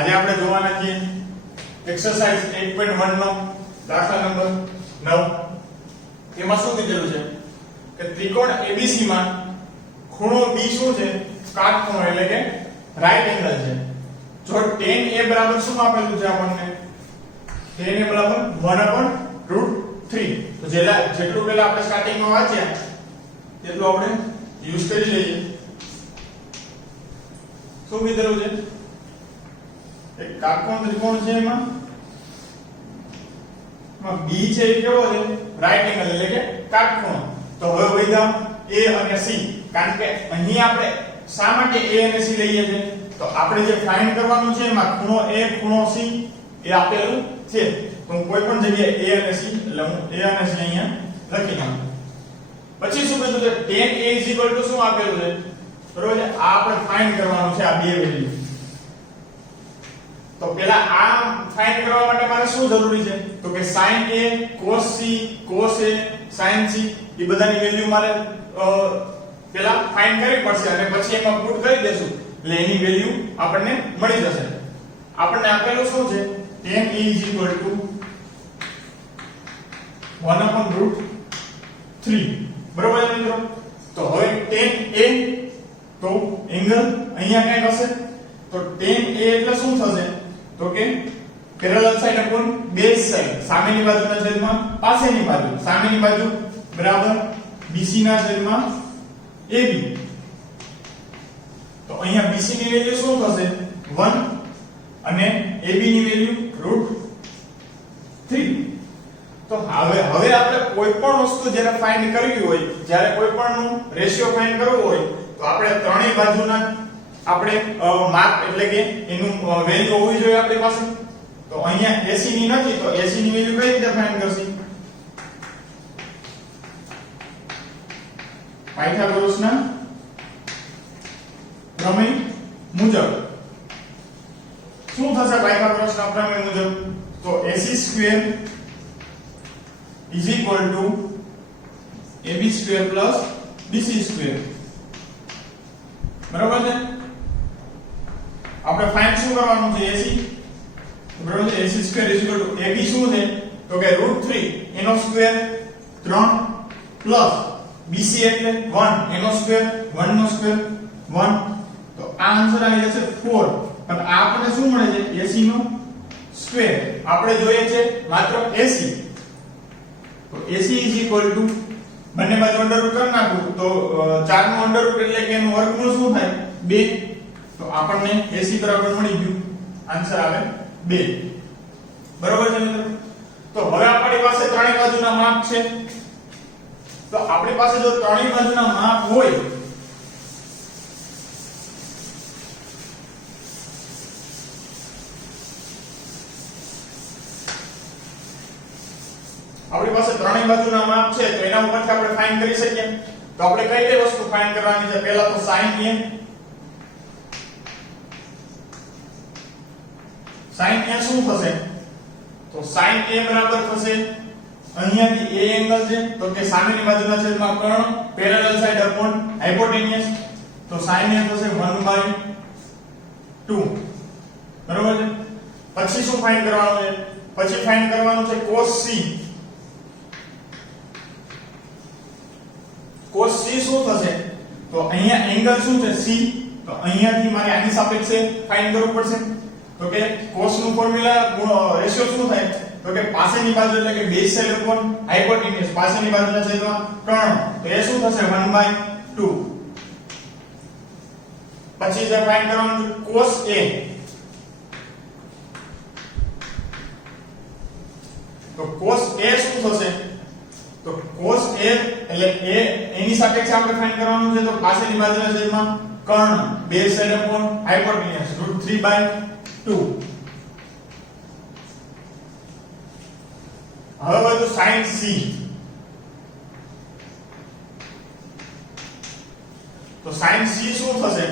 આજે આપણે જોવાના છીએ એક્સરસાઇઝ 8.1 નો દાખલા નંબર 9. એમાં શું કીધેલું છે કે ત્રિકોણ ABC માં ખૂણો B શું છે? કાટખૂણો એટલે કે રાઈટ એંગલ છે. જો tan A બરાબર શું આપેલું છે આપણને? tan A બરાબર 1/√3. તો જેટલું પહેલા આપણે સ્ટાર્ટિંગમાં વાંચ્યા તેટલું આપણે યુઝ કરી લઈએ. શું કીધેલું છે? એક કાટકોણ ત્રિકોણ છે એમાં B છે એ કેવો છે? રાઈટ એંગલ એટલે કે કાટખૂણો. તો હવે વૈધા A અને C, કારણ કે અહીં આપણે શા માટે A અને C લઈએ છે? તો આપણે જે ફાઇન્ડ કરવાનું છે એમાં ખૂણો A ખૂણો C એ આપેલું છે. તો હું કોઈ પણ જગ્યાએ A અને C એટલે હું A અને C અહીંયા લખી નાખું. પછી શું કીધું છે? tan A શું આપેલું છે? બરોબર છે. આ આપણે ફાઇન્ડ કરવાનું છે, આ બે વેલ્યુ. તો પહેલા આ ફાઇન્ડ કરવા માટે મારે શું જરૂરી છે? તો કે sin A cos C cos A sin C એ બધાની વેલ્યુ મારે પહેલા ફાઇન્ડ કરવી પડશે અને પછી એમાં પુટ કરી દેશું એટલે એની વેલ્યુ આપણને મળી જશે. આપણને આપેલું શું છે? tan A 1/√3. બરોબર છે મિત્રો? તો હવે tan A તો એંગલ અહીંયા ક્યાંક હશે. તો tan A એટલે શું થશે? તો કે parallel side upon base side, સામેની બાજુના છેદમાં પાસેની બાજુ, સામેની બાજુ બરાબર BC ના છેદમાં AB. તો અહીંયા BC ની વેલ્યુ શું થશે? 1 અને AB ની વેલ્યુ √3. તો હવે આપણે કોઈ પણ વસ્તુ જ્યારે ફાઇન્ડ કરવી હોય, જ્યારે કોઈ પણ રેશિયો ફાઇન્ડ કરવો હોય તો આપણે ત્રણેય બાજુના આપણે માપ એટલે કે એનું વેલ્યુ હોવી જોઈએ આપણી પાસે. તો અહીંયા AC ની નથી તો AC ની વેલ્યુ કઈ રીતે ફાઇન્ડ કરશી? પાયથાગોરસના પ્રમેય મુજબ. શું થશે પાયથાગોરસના પ્રમેય મુજબ? તો AC² is equal to AB² plus BC². બરાબર છે? આપણે ફાઇન્ડ શું કરવાનું છે? AC. બરાબર છે? AC² is equal to AB શું છે? તો કે √3 એનો સ્ક્વેર 3 પ્લસ BC એટલે 1 એનો સ્ક્વેર 1 નો સ્ક્વેર 1. તો આ આન્સર આવી જશે 4. અને આ આપણને શું મળે છે? AC નો સ્ક્વેર. આપણે જોઈએ છે માત્ર AC. તો AC is equal to બંને બાજુ અંડરરૂટ કરી નાખું તો 4 નું અંડરરૂટ એટલે કે એનું વર્ગમૂળ શું થાય? 2. તો આપણને AC બરાબર મળી ગયું. આન્સર આવે 2. બરાબર છે મિત્રો? તો હવે આપણી પાસે ત્રણેય બાજુના માપ છે. તો આપણી પાસે જો ત્રણેય બાજુના માપ હોય આપણી પાસે ત્રણેય બાજુના માપ છે તો એના ઉપરથી આપણે ફાઇન્ડ કરી શકીએ. તો આપણે કઈ કઈ વસ્તુ ફાઇન્ડ કરવાની છે? પહેલા તો sin A શું થશે? તો sin A બરાબર થશે અહીંયાથી A એંગલ છે તો કે સામેની બાજુના છેદમાં કર્ણ પેરેલલ સાઈડ અપોન હાઇપોટેન્યુસ. તો sin A થશે 1/2. બરાબર છે? પછી શું ફાઇન્ડ કરવાનું છે? પછી ફાઇન્ડ કરવાનું છે cos C. cos C શું થશે? તો અહીંયા એંગલ શું છે? C. તો અહીંયાથી મારે આની સાપેક્ષે ફાઇન્ડ કરવું પડશે. તો કે cos નું ફોર્મ્યુલા રેશિયો શું થાય? તો કે પાસેની બાજુ એટલે કે બેઝ સાઈડ અપોન હાઇપોટેન્યુસ, પાસેની બાજુના છેદમાં કર્ણ. તો એ શું થશે? 1/2. પછી જે ફાઇન્ડ કરવાનું cos A. તો cos A શું થશે? તો cos A એટલે A એની સાપેક્ષે આપણે ફાઇન્ડ કરવાનું છે તો પાસેની બાજુના છેદમાં કર્ણ બેઝ સાઈડ અપોન હાઇપોટેન્યુસ √3/2. હવે બધું sin C. તો sin C શું થશે?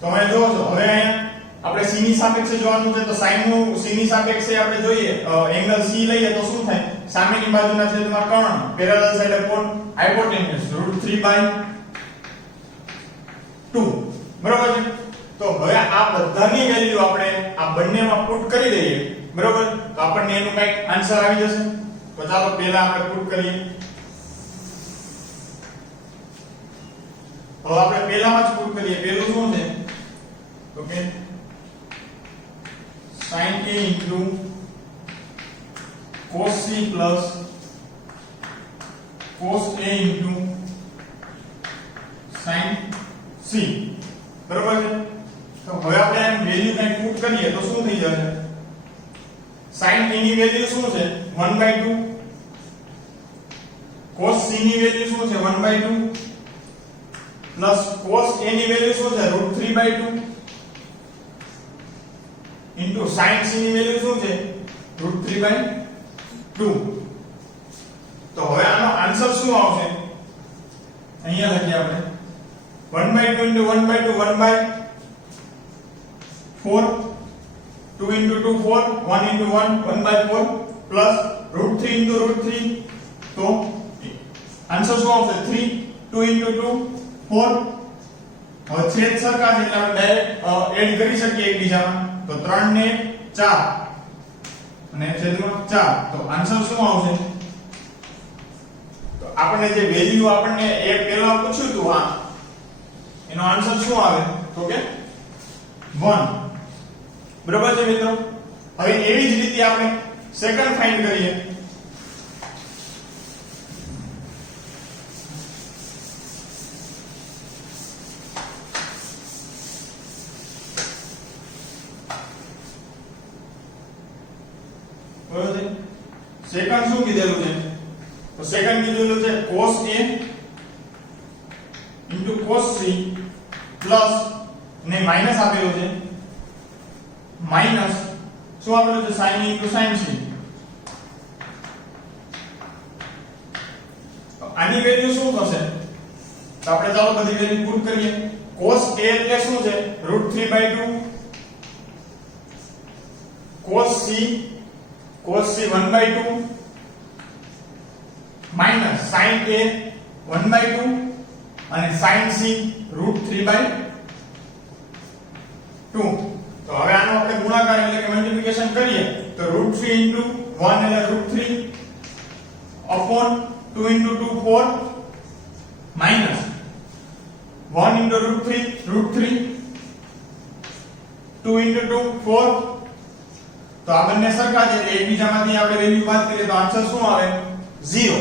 તો તમે જોવો છો હવે અહીંયા આપણે C ની સાપેક્ષે જોવાનું છે તો sin નું C ની સાપેક્ષે આપણે જોઈએ એંગલ C લઈએ તો શું થાય? સામેની બાજુના છેદમાં કર્ણ પેરેલલ સાઈડ અપોન હાઇપોટેન્યુસ √3/2. બરાબર છે? તો તો હવે આ બધાની વેલ્યુ આપણે આ બંનેમાં પુટ કરી દઈએ, બરોબર? તો આપણને એનું કંઈક આન્સર આવી જશે. તો ચાલો પહેલા આપણે પુટ કરીએ. હવે આપણે પહેલામાં જ પુટ કરીએ. પહેલું શું છે? તો કે sin A into cos C plus cos A into sin C, બરોબર છે? તો હવે આપણે આની વેલ્યુ કંઈક પુટ કરીએ તો શું થઈ જશે? sin A ની વેલ્યુ શું છે? 1/2. cos C ની વેલ્યુ શું છે? 1/2 પ્લસ cos A ની વેલ્યુ શું છે? √3/2 ઇન્ટુ sin C ની વેલ્યુ શું છે? √3/2. તો હવે આનો આન્સર શું આવશે? અહીંયા લખીએ આપણે 1/2 into 1/2 1/4, 2 into 2 4, 1 into 1 1/4 plus √3 into √3. તો આન્સર શું આવશે? 3. 2 into 2 4. હવે છેદ સરખા છે એટલે આપણે ડાયરેક્ટ એડ કરી શકીએ એકબીજામાં. તો 3 ને 4 અને છેદમાં 4. તો આન્સર શું આવશે? તો આપણને જે વેલ્યુ આપણને એ પહેલા પૂછ્યું હતું આ એનો આન્સર શું આવે? તો કે 1. બરોબર છે મિત્રો? હવે એવી જ રીતે આપણે સેકન્ડ ફાઇન્ડ કરીએ. બરોબર છે? સેકન્ડ શું કીધેલું છે? તો સેકન્ડ કીધેલું છે cos A into cos C plus ને માઈનસ આપેલું છે માઈનસ શું આપેલું છે? sin A into sin C. તો આની વેલ્યુ શું થશે? તો આપણે ચાલો બધી વેલ્યુ પુટ કરીએ. cos A એટલે શું છે? √3/2. cos C 1/2 minus sin A 1/2 અને sin C √3/2. તો હવે આનો આપણે ગુણાકાર એટલે કે મલ્ટીપ્લિકેશન કરીએ તો √3 into 1 એટલે √3 upon 2 into 2 4 minus 1 into √3 2 into 2 4. તો આ બંને સરખા છે એટલે એકબીજામાંથી આપણે વેલ્યુ બાદ કરીએ તો આન્સર શું આવે? 0.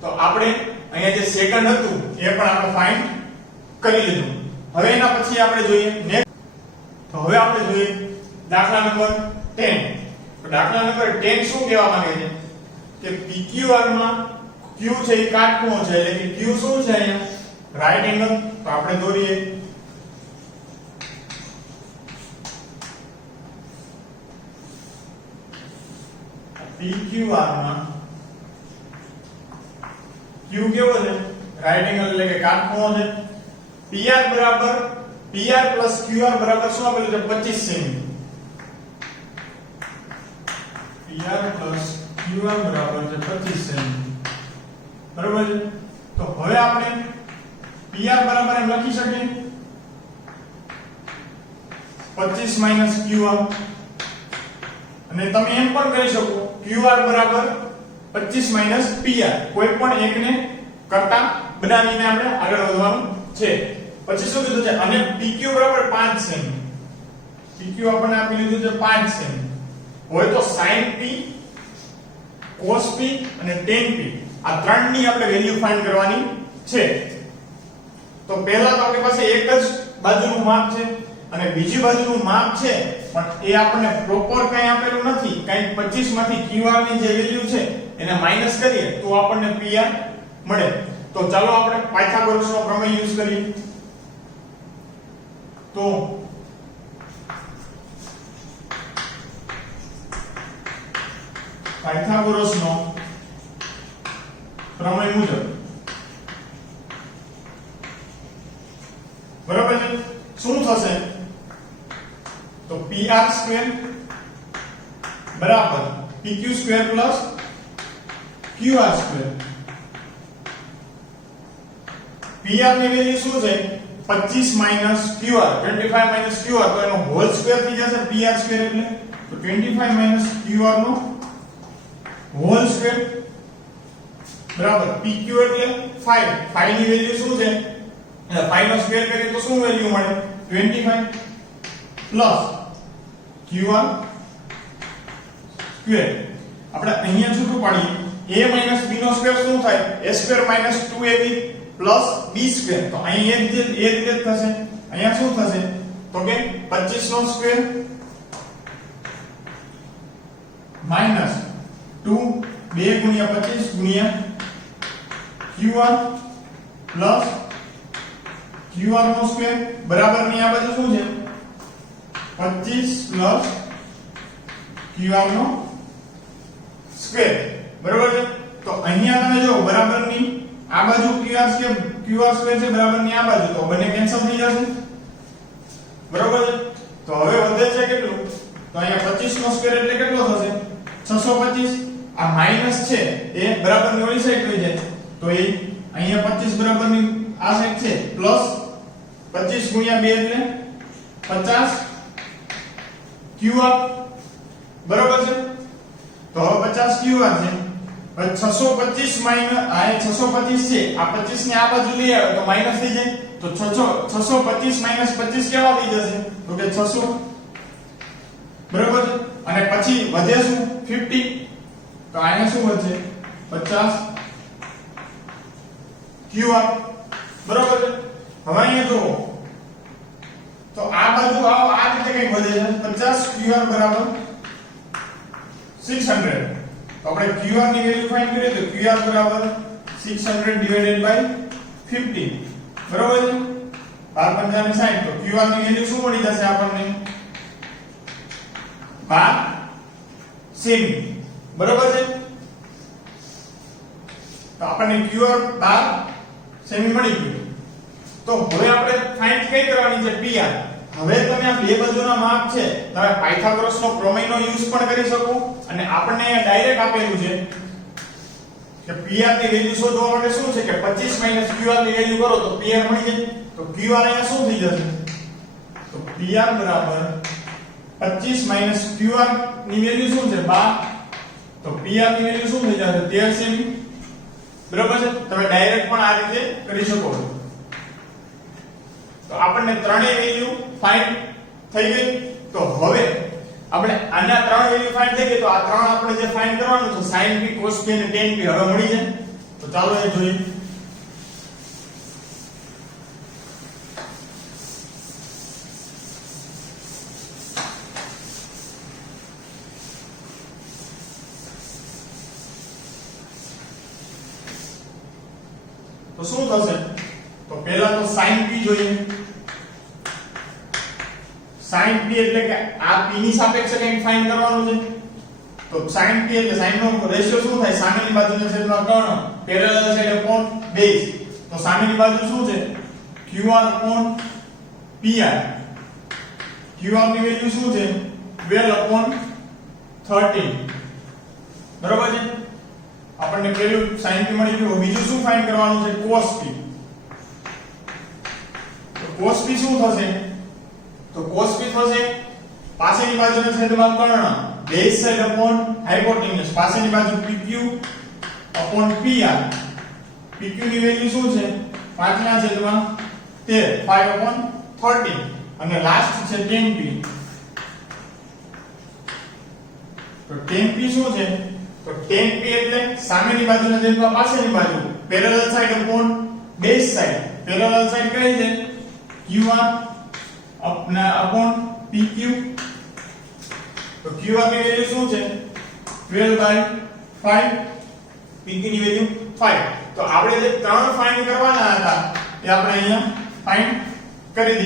તો આપણે અહીંયા જે સેકન્ડ હતું એ પણ આપણે ફાઇન્ડ કરી લીધું. હવે એના પછી આપણે જોઈએ નેક્સ્ટ. તો હવે આપણે જોઈએ દાખલા નંબર 10. તો દાખલા નંબર 10 શું કહેવા માંગે છે? કે PQR માં Q છે એ કાટખૂણો છે એટલે કે Q શું છે અહીંયા? Right angle. તો આપણે દોરીએ. PQR માં Q કેવો છે? રાઈટ એંગલ એટલે કે કાટખૂણો છે. PR બરાબર PR plus QR બરાબર શું આપેલું છે? 25 સેમી. PR plus QR બરાબર છે 25 સેમી. બરાબર છે? તો હવે આપણે PR બરાબર એમ લખી શકીએ 25 minus QR. અને તમે એમ પણ કરી શકો QR બરાબર 25 minus PR. કોઈ પણ એકને કરતા બનાવીને આપણે આગળ વધવાનું છે. પછી શું કીધું છે? અને PQ બરાબર 5 સેમી. PQ આપણને આપી લીધું છે 5 સેમી. હોય તો sin P, cos P અને tan P આ ત્રણની આપણે વેલ્યુ ફાઇન્ડ કરવાની છે. તો પહેલા તો આપણી પાસે એક જ બાજુનું માપ છે અને બીજી બાજુનું માપ છે પણ એ આપણને પ્રોપર કંઈ આપેલું નથી. કંઈ 25 માંથી QR ની જે વેલ્યુ છે એને માઈનસ કરીએ તો આપણને PR મળે. તો ચાલો આપણે પાયથાગોરસનો પ્રમેય યુઝ કરીએ. તો પાયથાગોરસનો પ્રમેય મુજબ બરાબર છે શું થશે? તો PR² બરાબર PQ² પ્લસ QR². PR ની વેલ્યુ શું છે? 25 માઈનસ QR 25 માઈનસ QR તો એનો હોલ સ્ક્વેર થઈ જશે PR સ્ક્વેર એટલે તો 25 માઈનસ QR નો હોલ સ્ક્વેર બરાબર PQ એટલે 5 5 ની વેલ્યુ શું છે 5 નો સ્ક્વેર કરીએ તો શું વેલ્યુ મળે 25 પ્લસ QR સ્ક્વેર આપણે અહીંયા છૂટું પાડીએ a માઈનસ b નો સ્ક્વેર શું થાય a square minus 2ab plus b square તો અહીં એ રીતે જ થશે અહીંયા શું થશે તો કે 25 નો સ્ક્વેર માઈનસ 2 2 ગુણ્યા 25 ગુણ્યા QR પ્લસ QR નો સ્ક્વેર બરાબર ની આ બાજુ શું છે 25 પ્લસ QR નો સ્ક્વેર બરાબર છે તો અહીંયા તમે જો બરાબર ની આ બાજુ QR સ્ક્વેર છે બરાબર ની આ બાજુ તો બંને કેન્સલ થઈ જશે બરાબર છે તો હવે વધે છે કેટલું તો અહીંયા 25 નો સ્ક્વેર એટલે કેટલો થશે 625 આ માઈનસ છે એ બરાબર ની ઓલી સાઈડ લઈ જાય તો એ અહીંયા 25 બરાબર ની આ સાઈડ છે પ્લસ 25 ગુણ્યા 2 એટલે 50 QR બરાબર છે તો હવે 50 QR છે હવે 625 માઈનસ આ 625 છે આ 25 ને આ બાજુ લઈ આવે તો માઈનસ થઈ જાય તો 625 માઈનસ 25 કેવા થઈ જશે તો કે 600 બરાબર છે અને પછી વધે શું 50 તો આને શું વધશે 50 QR બરાબર છે હવે અહીંયા જો તો આ બાજુ આવો આ રીતે કઈ વધે છે 50 QR બરાબર 600 તો આપણે QR ની વેલ્યુ ફાઇન્ડ કરીએ તો QR બરાબર 600 ડિવાઇડેડ બાય 50 બરાબર છે 12 50 60 તો QR ની વેલ્યુ શું મળી જશે આપણને 12 સેમી બરાબર છે તો આપણને QR 12 સેમી મળી ગયું તો હવે આપણે ફાઇન્ડ કઈ કરવાની છે PR હવે તમે આ બે બાજુના માપ છે તમે પાયથાગોરસનો પ્રમેયનો યુઝ પણ કરી શકો અને આપણને અહીંયા ડાયરેક્ટ આપેલું છે કે PR ની વેલ્યુ શોધવા માટે શું છે કે 25 QR ની વેલ્યુ કરો તો PR મળી જાય તો QR અહીંયા શું થઈ જશે તો PR બરાબર 25 QR ની વેલ્યુ શું છે 12 તો PR ની વેલ્યુ શું થઈ જશે 13 સેમી બરાબર છે તમે ડાયરેક્ટ પણ આ રીતે કરી શકો છો તો આપણને ત્રણેય વેલ્યુ ફાઇન્ડ થઈ ગઈ તો હવે આપણે આના ત્રણ વેલ્યુ ફાઇન્ડ થઈ ગઈ તો આ ત્રણ આપણે જે ફાઇન્ડ કરવાનું છે sin p cos p અને tan p હવે મળી જાય તો ચાલો એ જોઈએ તો શું થશે તો પહેલા તો sin p જોઈએ sin p એટલે કે આ p ની સાપેક્ષે કંઈક ફાઇન્ડ કરવાનું છે તો sin p એટલે sin નો રેશિયો શું થાય સામેની બાજુના છેદમાં કર્ણ પેરેલલ સાઈડ અપોન બેઝ તો સામેની બાજુ શું છે qr અપોન pr qr ની વેલ્યુ શું છે 12 અપોન 13 બરાબર છે આપણને પેલું sin p મળી ગયું બીજું શું ફાઇન્ડ કરવાનું છે cos p તો cos p શું થશે તો cos p થશે પાછળની બાજુના છેદમાં કર્ણ બેઝ સાઈડ અપોન હાઇપોટેન્યુસ પાછળની બાજુ pq અપોન pr pq ની વેલ્યુ શું છે 5 ના છેદમાં 13 5 અપોન 13 અને લાસ્ટ છે tan p તો tan p શું છે તો tan p એટલે સામેની બાજુના છેદમાં પાછળની બાજુ parallel side upon base side parallel side કઈ છે qr અપોન pq તો qr ની વેલ્યુ શું છે 12/5 pq ની વેલ્યુ 5 તો આપણે જે ત્રણ ફાઇન્ડ કરવાના હતા એ આપણે અહીંયા ફાઇન્ડ કરી દીધા